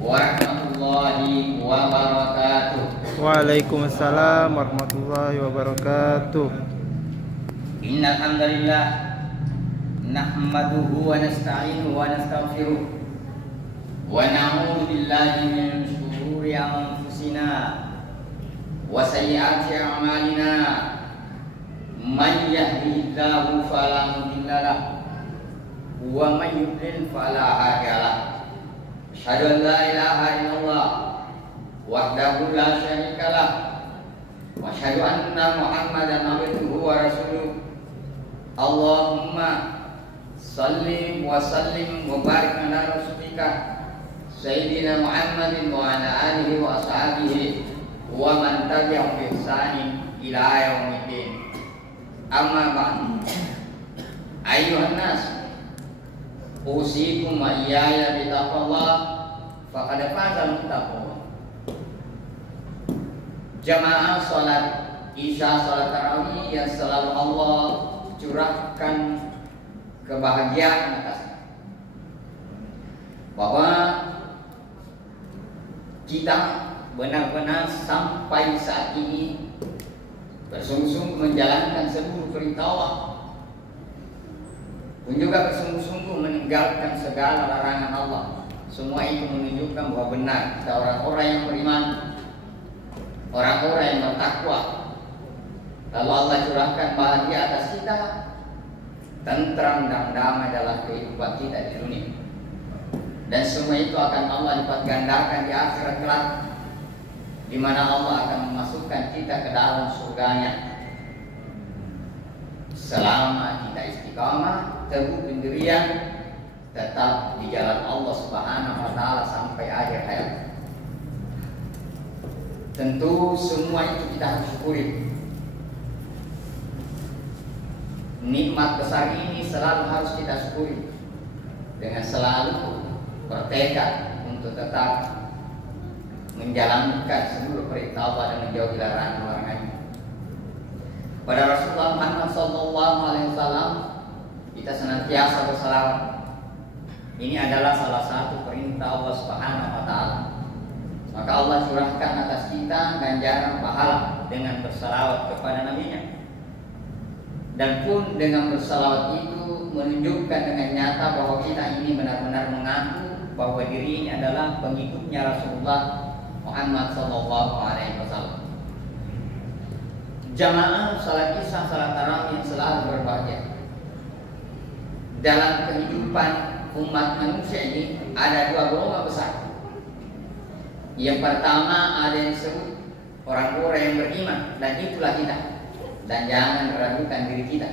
warahmatullahi wabarakatuh. Waalaikumsalam warahmatullahi wabarakatuh. Innal hamdalillah nahmaduhu wa nasta'inuhu wa nastaghfiruh wa na'udzu billahi min shururi anfusina wa sayyiati a'malina. Man yahdihillahu fala mudilla lahu wa man yudlil fala hadiya lahu. Asyhadu an la ilaha illallah wahdahu la syarika lah wa asyhadu anna Muhammadan abduhu wa rasuluh. Allahumma salli wa sallim wa barik ala rasulika sayyidina Muhammadin wa ala alihi wa ashabihi wa man tabi'ahum bi ihsanin ila yaumiddin. Amma ba'du. Ayyuhan nas, usikum wa iyaya bitaqwallah faqad fazal muttaqun. Jamaah salat Isya, salat tarawih yang selalu Allah curahkan kebahagiaan atasnya, bahwa kita benar-benar sampai saat ini bersungguh-sungguh menjalankan seluruh perintah Allah, pun juga bersungguh-sungguh meninggalkan segala larangan Allah. Semua itu menunjukkan bahwa benar kita orang-orang yang beriman, orang-orang yang bertakwa. Lalu Allah curahkan bahagia atas kita, tentram dan damai dalam kehidupan kita di dunia. Dan semua itu akan Allah lipat gandakan di akhirat kelak, di mana Allah akan memasukkan kita ke dalam surganya selama kita istiqamah, teguh pendirian, tetap di jalan Allah Subhanahu wa taala sampai akhir hayat. Tentu semua itu kita harus syukuri. Nikmat besar ini selalu harus kita syukuri dengan selalu bertekad untuk tetap menjalankan seluruh perintah Allah dan menjauhi larangan-larangannya. Pada Rasulullah Muhammad SAW kita senantiasa bersalawat. Ini adalah salah satu perintah Allah Subhanahu wa taala. Maka Allah curahkan atas kita ganjaran pahala dengan bersalawat kepada nabinya. Dan pun dengan bersalawat itu menunjukkan dengan nyata bahwa kita ini benar-benar mengaku bahwa diri ini adalah pengikutnya Rasulullah Muhammad SAW. Jamaah salat Isya, salat tarawih yang selalu berbahagia. Dalam kehidupan umat manusia ini ada dua golongan besar. Yang pertama ada yang disebut orang-orang yang beriman, dan itulah kita. Dan jangan ragukan diri kita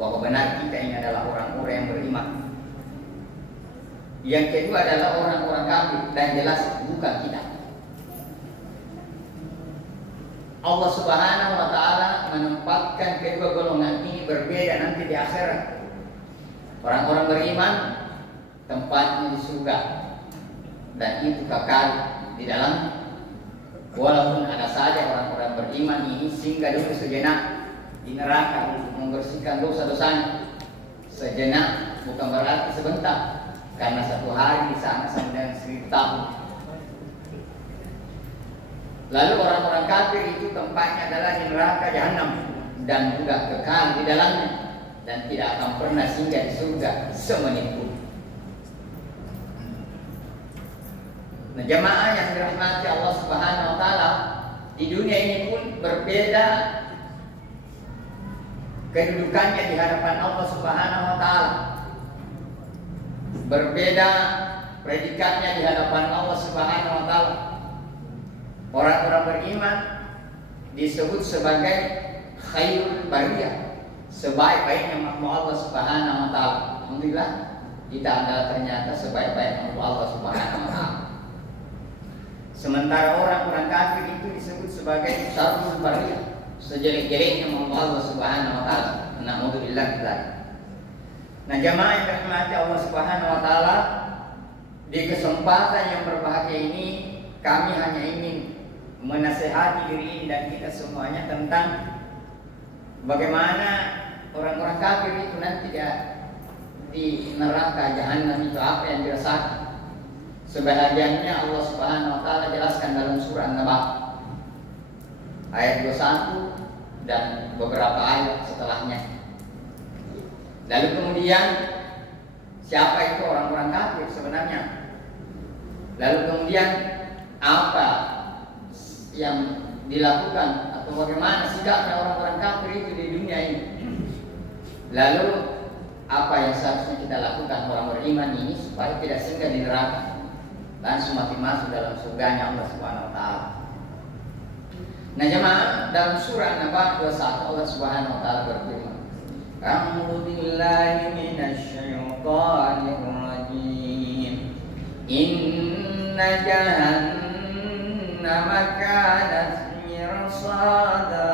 bahwa benar kita ini adalah orang-orang yang beriman. Yang kedua adalah orang-orang kafir, dan jelas bukan kita. Allah Subhanahu wa taala menempatkan kedua golongan ini berbeda nanti di akhirat. Orang-orang beriman tempatnya di surga, dan itu kekal di dalam. Walaupun ada saja orang-orang beriman ini singgah dulu sejenak di neraka untuk membersihkan dosa-dosanya. Sejenak bukan berarti sebentar, karena satu hari di sana sama dengan 1000 tahun. Lalu orang-orang kafir itu tempatnya adalah di neraka jahanam, dan juga kekal di dalamnya, dan tidak akan pernah singgah di surga semenit pun. Nah, jamaah yang dirahmati Allah Subhanahu wa taala, di dunia ini pun berbeda kedudukannya di hadapan Allah Subhanahu wa taala. Berbeda predikatnya di hadapan Allah Subhanahu wa taala. Orang-orang beriman disebut sebagai khairul bariyah, sebaik-baiknya makhluk Allah Subhanahu wa taala. Alhamdulillah, kita adalah ternyata sebaik-baik makhluk Allah Subhanahu wa taala. Sementara orang-orang kafir itu disebut sebagai syarrul bariyah, sejelek-jeleknya makhluk Allah Subhanahu wa taala. Na'udzubillah billahi. Nah, jamaah yang dirahmati Allah Subhanahu wa taala, di kesempatan yang berbahagia ini kami hanya ingin menasehati diri ini dan kita semuanya tentang bagaimana orang-orang kafir itu nanti di neraka jahanam itu apa yang dirasakan. Sebahagiannya Allah Subhanahu wa taala jelaskan dalam surah An-Naba ayat 21 dan beberapa ayat setelahnya. Lalu kemudian siapa itu orang-orang kafir sebenarnya? Lalu kemudian apa yang dilakukan atau bagaimana sikapnya orang-orang kafir itu di dunia ini? Lalu apa yang seharusnya kita lakukan orang beriman ini supaya tidak singgah di neraka, langsung mati masuk dalam surganya Allah Subhanahu wa taala. Nah jemaah, dalam surah An-Naba 21 Allah Subhanahu wa taala berfirman, A'udzu billahi minasy syaithanir rajim. Inna jahannama kanat mirsada.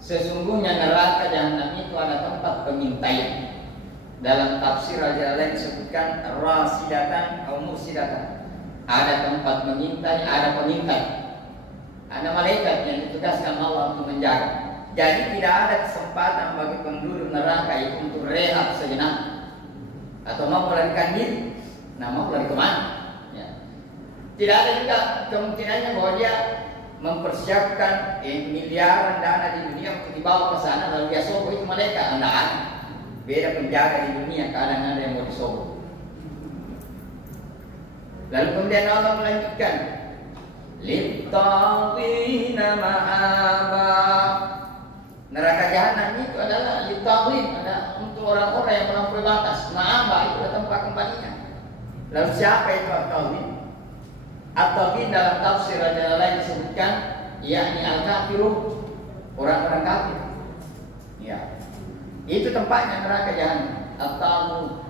Sesungguhnya neraka jahanam itu ada tempat pengintaian. Dalam tafsir Raja lain disebutkan rasidatan atau mursidatan. Ada tempat mengintai, ada pengintai. Ada malaikat yang ditugaskan Allah untuk menjaga. Jadi tidak ada kesempatan bagi penduduk neraka itu untuk rehat sejenak atau mau melarikan diri. Nah, mau lari kemana? Ya. Tidak ada juga kemungkinannya bahwa dia mempersiapkan miliaran dana di dunia untuk dibawa ke sana lalu dia sobo itu malaikat. Tidak ada. Beda penjaga di dunia, kadang ada yang mau disobok. Lalu kemudian Allah melanjutkan, Littaqina ma'aba. Neraka jahanam itu adalah littaqin, ada untuk orang-orang yang melampaui batas. Ma'aba itu adalah tempat kembalinya. Lalu siapa itu at-taqin? At-taqin dalam tafsir Raja lain disebutkan, yakni al-kafiru, orang-orang kafir. Ya. Itu tempatnya neraka jahanam atau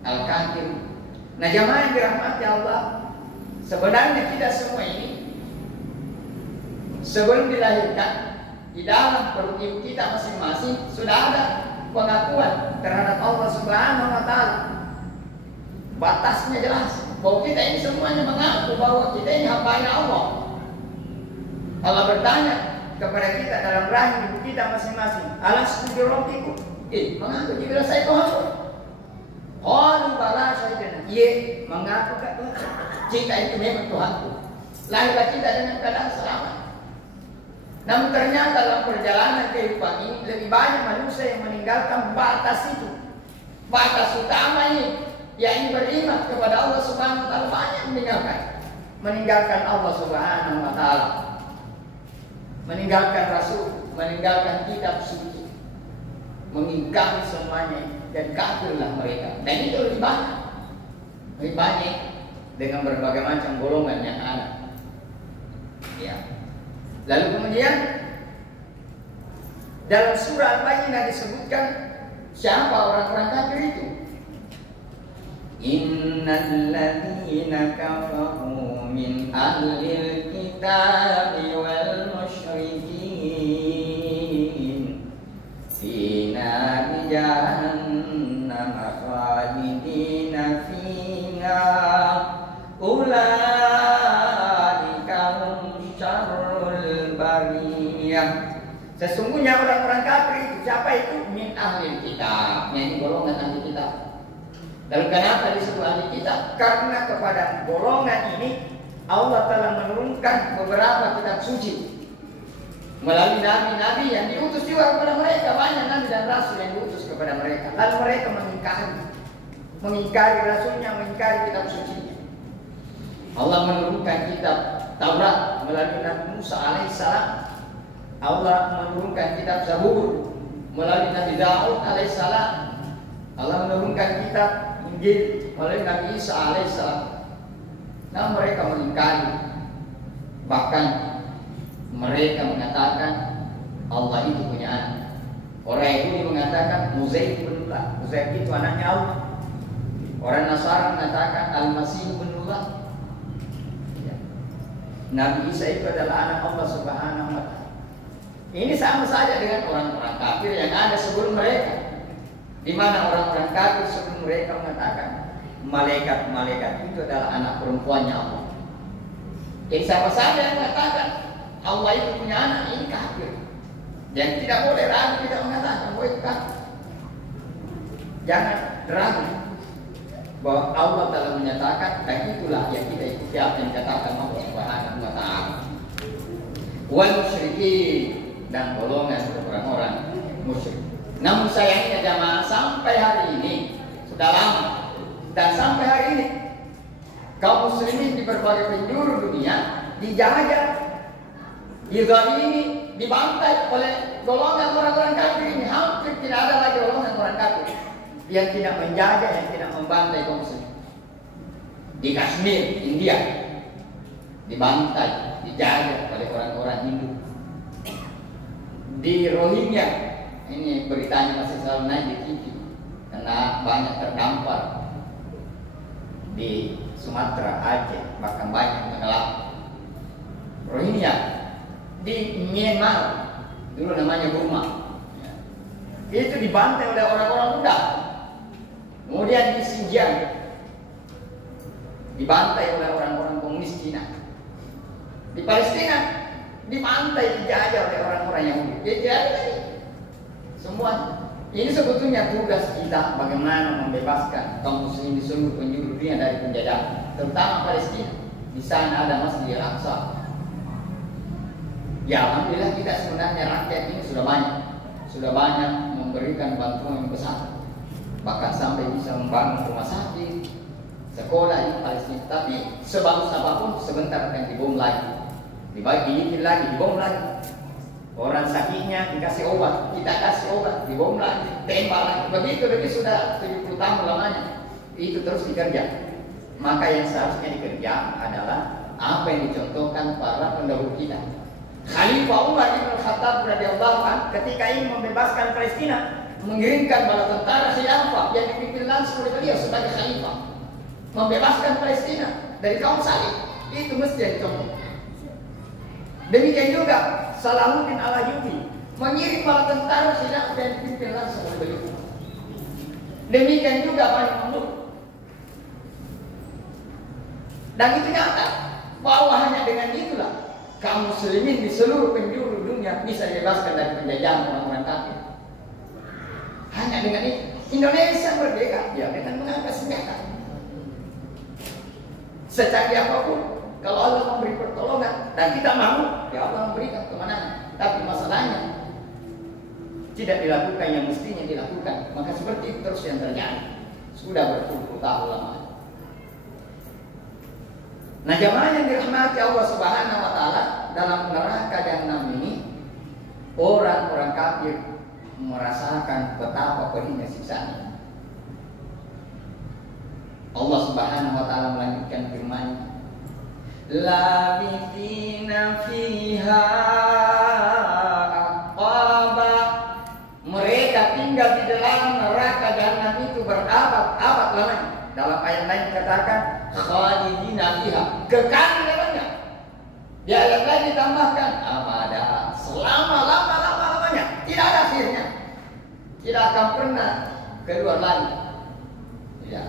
al-kafir. Nah jamaah yang dirahmati Allah, sebenarnya kita semua ini sebelum dilahirkan di dalam perut ibu kita masing-masing sudah ada pengakuan terhadap Allah Subhanahu wa taala. Batasnya jelas bahwa kita ini semuanya mengaku bahwa kita ini hamba Allah. Allah bertanya kepada kita dalam rahim ibu kita masing-masing, alastu bi rabbikum? Mengaku jika saya Tuhan. Qalu bala syahidna. Iya, mengaku ke Tuhan. Kita itu memang Tuhanku. Lahirlah kita dengan keadaan selamat. Namun ternyata dalam perjalanan kehidupan ini lebih banyak manusia yang meninggalkan batas itu. Batas utama ini, yang beriman kepada Allah Subhanahu wa taala, banyak meninggalkan Allah Subhanahu wa taala. Meninggalkan Rasul, meninggalkan kitab suci, mengingkari semuanya dan kafirlah mereka. Dan itu lebih banyak dengan berbagai macam golongan yang ada. Ya. Lalu kemudian dalam surah Al-Baqarah disebutkan siapa orang-orang kafir itu. Innal ladzina kafaru min ahlil kitabi wal musyrikin fi nari jahannam khalidina fiha ulaika hum syarrul bariyah. Sesungguhnya orang-orang kafir itu siapa itu? Min ahlil kitab, yang golongan ahli kitab. Lalu kenapa disebut ahli kitab? Karena kepada golongan ini Allah telah menurunkan beberapa kitab suci melalui nabi-nabi yang diutus juga kepada mereka. Banyak nabi dan rasul yang diutus kepada mereka. Lalu mereka mengingkari rasulnya, mengingkari kitab sucinya. Allah menurunkan kitab Taurat melalui Nabi Musa alaihissalam. Allah menurunkan kitab Zabur melalui Nabi Daud alaihissalam. Allah menurunkan kitab Injil melalui Nabi Isa alaihissalam. Nah mereka mengingkari, bahkan mereka mengatakan Allah itu punya anak. Orang Yahudi mengatakan Uzair bin Allah. Uzair itu anaknya Allah. Orang Nasara mengatakan Al-Masih bin Allah. Nabi Isa itu adalah anak Allah Subhanahu wa taala. Ini sama saja dengan orang-orang kafir yang ada sebelum mereka. Di mana orang-orang kafir sebelum mereka mengatakan malaikat-malaikat itu adalah anak perempuannya Allah. Jadi sama saja yang mengatakan Allah itu punya anak, ini kafir. Yang tidak boleh ragu tidak mengatakan bahwa itu kafir. Jangan ragu. bahwa Allah telah menyatakan, dan itulah yang kita ikuti apa yang dikatakan Allah Subhanahu wa taala. Wal musyrikin, dan golongan orang-orang musyrik. Namun sayangnya jamaah, sampai hari ini sudah lama dan sampai hari ini kaum muslimin di berbagai penjuru dunia dijajah, dizalimi, dibantai oleh golongan orang-orang kafir ini. Hampir tidak ada lagi golongan orang kafir yang tidak menjaga, yang tidak membantai kaum muslimin. Di Kashmir, India, dibantai, dijajah oleh orang-orang Hindu. Di Rohingya, ini beritanya masih selalu naik di TV karena banyak terdampar di Sumatera, Aceh, bahkan banyak tenggelam. Rohingya di Myanmar, dulu namanya Burma, itu dibantai oleh orang-orang muda. Kemudian di Xinjiang dibantai oleh orang-orang komunis Cina. Di Palestina dibantai, dijajah oleh orang-orang Yahudi. Jadi semua ini sebetulnya tugas kita bagaimana membebaskan kaum muslim di seluruh penjuru dunia dari penjajahan, terutama Palestina. Di sana ada Masjidil Aqsa. Ya alhamdulillah kita sebenarnya rakyat ini sudah banyak memberikan bantuan yang besar, bahkan sampai bisa membangun rumah sakit, sekolah di Palestina. Tapi sebagus apapun sebentar akan dibom lagi, dibagi lagi, dibom lagi. Orang sakitnya dikasih obat, kita kasih obat, dibom lagi, tembak lagi. Begitu sudah 70 tahun lamanya. Itu terus dikerja. Maka yang seharusnya dikerja adalah apa yang dicontohkan para pendahulu kita. Khalifah Umar bin Khattab radhiyallahu anhu ketika ingin membebaskan Palestina, mengirimkan bala tentara khilafah yang dipimpin langsung oleh beliau sebagai khalifah, membebaskan Palestina dari kaum salib. Itu mesti dicontoh. Demikian juga Salahuddin Al-Ayyubi mengirim bala tentara khilafah yang dipimpin langsung oleh beliau. Demikian juga Bani Mamluk. Dan itu nyata bahwa hanya dengan itulah kaum muslimin di seluruh penjuru dunia bisa dibebaskan dari penjajahan orang-orang kafir. Hanya dengan itu Indonesia merdeka ya dengan mengangkat senjata. Secanggih apapun, kalau Allah memberi pertolongan dan kita mau, ya Allah memberikan kemenangan. Tapi masalahnya tidak dilakukan yang mestinya dilakukan, maka seperti itu terus yang terjadi. Sudah berpuluh-puluh tahun lamanya. Nah, jamaah yang dirahmati Allah Subhanahu wa taala, dalam neraka Jahannam ini orang-orang kafir merasakan betapa pedihnya siksaan. Allah Subhanahu wa taala melanjutkan firman-Nya, labithina fiha aqaba. Mereka tinggal di dalam neraka Jahannam itu berabad-abad lamanya. Dalam ayat lain dikatakan khalidina fiha, kekal di dalamnya. Di ayat lain ditambahkan abada, selama-lamanya, tidak ada akhirnya. Tidak akan pernah keluar lagi. Ya.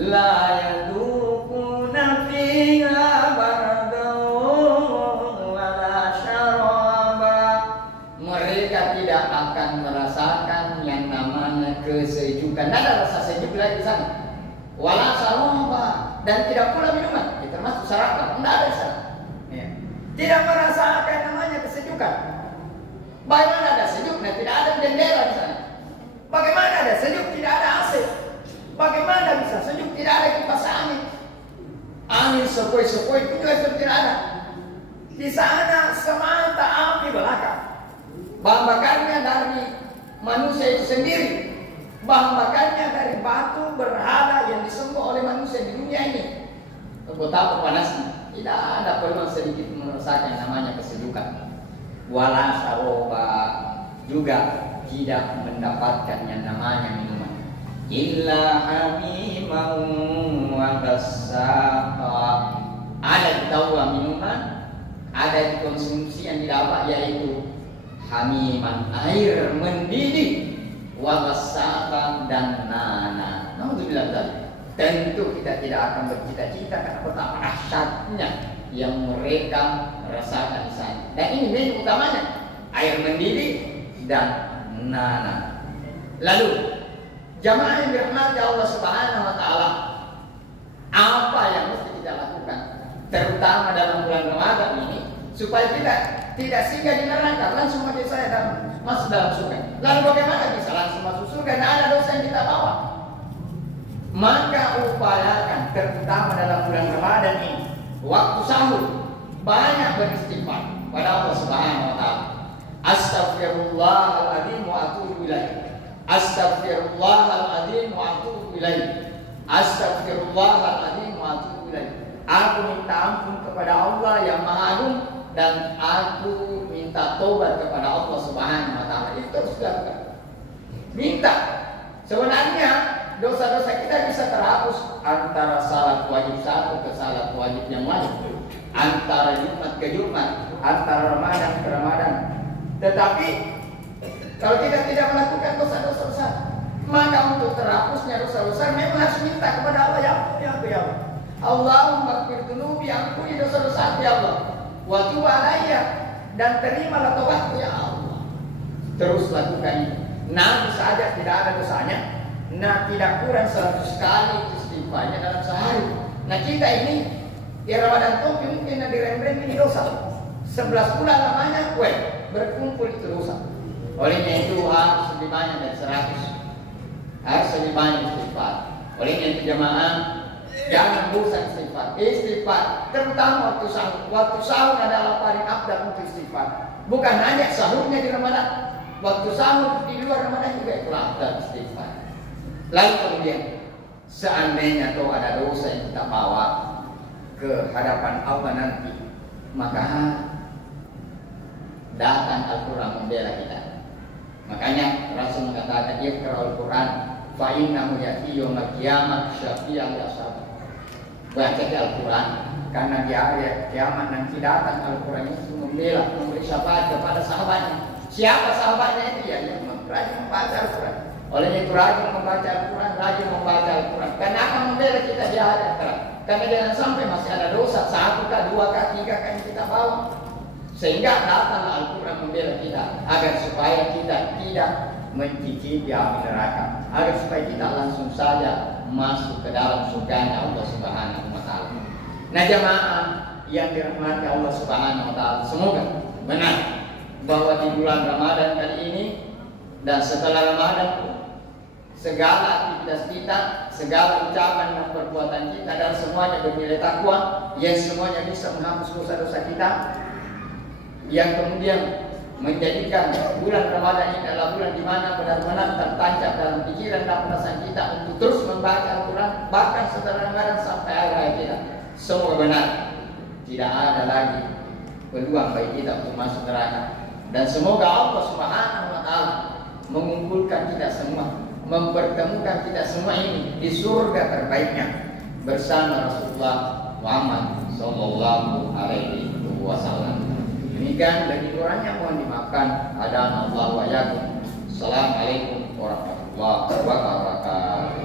La yaduquna fiha bardan wala syaraba. Mereka tidak akan merasakan yang namanya kesejukan. Tidak ada rasa sejuk lagi di sana. Wala syaraba, dan tidak pula minuman. Itu termasuk sarapan. Tidak ada di sana. Ya. Tidak merasakan namanya kesejukan. Bagaimana ada sejuk? Nah, tidak ada jendela di sana. Bagaimana ada sejuk? Tidak ada AC. Bagaimana bisa sejuk? Tidak ada kipas angin. Angin sepoi-sepoi itu juga tidak ada. Di sana semata api belaka. Bahan bakarnya dari manusia itu sendiri. Bahan bakarnya dari batu berhala yang disembah oleh manusia di dunia ini. Betapa panasnya. Tidak ada perlu sedikit merasakan namanya kesejukan. Wala saroba, juga tidak mendapatkan yang namanya minuman. Illa hamimau wa gassaqa. Ada ditawa minuman, ada dikonsumsi yang didapat, yaitu hamiman, air mendidih, wa gassaqa, dan nana. Alhamdulillah tadi. Tentu kita tidak akan bercita-cita karena betapa dahsyatnya yang mereka rasakan di sana. Dan ini menu utamanya, air mendidih dan nana. Lalu Jamaah yang dirahmati Allah Subhanahu wa taala, apa yang mesti kita lakukan terutama dalam bulan Ramadan ini supaya kita tidak singgah di neraka, langsung mati saya dan masuk dalam surga. Lalu bagaimana bisa langsung masuk surga? Tidak ada dosa yang kita bawa. Maka upayakan terutama dalam bulan Ramadan ini, waktu sahur banyak beristighfar pada Allah Subhanahu wa taala. Astaghfirullahaladzim wa atubu ilaih. Astaghfirullahaladzim wa atubu ilaih. Astaghfirullahaladzim wa atubu ilaih. Aku minta ampun kepada Allah yang Maha Agung dan aku minta tobat kepada Allah Subhanahu wa taala. Itu harus dilakukan. Minta. Sebenarnya dosa-dosa kita bisa terhapus antara salat wajib satu ke salat wajib yang lain, antara Jumat ke Jumat, antara Ramadan ke Ramadan. Tetapi kalau kita tidak melakukan dosa-dosa besar, maka untuk terhapusnya dosa-dosa memang harus minta kepada Allah, ya Allah. Allahumma ighfir dzunubi, ampuni dosa-dosa ya Allah. Wa tub alayya, dan terimalah taubatku ya Allah. Terus lakukan itu. Nabi saja tidak ada dosanya. Nah, tidak kurang 100 kali istighfarnya dalam sehari. Nah, kita ini di Ramadan itu mungkin direm-rem ini dosa. 11 bulan lamanya berkumpul itu dosa. Olehnya itu harus lebih banyak dari 100. Harus lebih banyak istighfar. Olehnya itu jamaah, jangan bosan istighfar. Istighfar terutama waktu sahur. Waktu sahur adalah paling afdal untuk istighfar. Bukan hanya sahurnya di Ramadan. Waktu sahur di luar Ramadan juga itu afdal istighfar. Lalu kemudian, seandainya tuh ada dosa yang kita bawa ke hadapan Allah nanti, maka datang Al-Quran membela kita. Makanya Rasul mengatakan, Iqra'ul Quran fa innahu ya'ti yaumil qiyamah syafi'an li ashabi. Baca Al-Quran karena di hari kiamat nanti datang Al-Quran itu memberi syafaat kepada sahabatnya. Siapa sahabatnya itu? Ya, yang rajin membaca Al-Quran. Oleh itu rajin membaca Al-Quran, rajin membaca Al-Quran. Karena akan membela kita di hari akhirat. Karena jangan sampai masih ada dosa 1 kah, 2 kah, 3 kah yang kita bawa. Sehingga datanglah Al-Quran membela kita agar supaya kita tidak mencicipi api neraka, agar supaya kita langsung saja masuk ke dalam surga Allah Subhanahu wa taala. Nah, jamaah yang dirahmati Allah Subhanahu wa taala, semoga benar bahwa di bulan Ramadan kali ini dan setelah Ramadan, segala aktivitas kita, segala ucapan dan perbuatan kita dan semuanya bernilai takwa, yang semuanya bisa menghapus dosa-dosa kita, yang kemudian menjadikan bulan Ramadan ini adalah bulan di mana benar-benar tertancap dalam pikiran dan perasaan kita untuk terus membaca Al-Quran bahkan setelah Ramadan sampai akhir hayat kita. Semua benar, tidak ada lagi peluang bagi kita untuk masuk neraka. Dan semoga Allah Subhanahu wa taala mengumpulkan kita semua, mempertemukan kita semua ini di surga terbaiknya bersama Rasulullah Muhammad sallallahu alaihi wasallam. Demikian, lebih kurangnya mohon dimaafkan. Hadana Allah wa iyyakum. Assalamualaikum warahmatullahi wabarakatuh.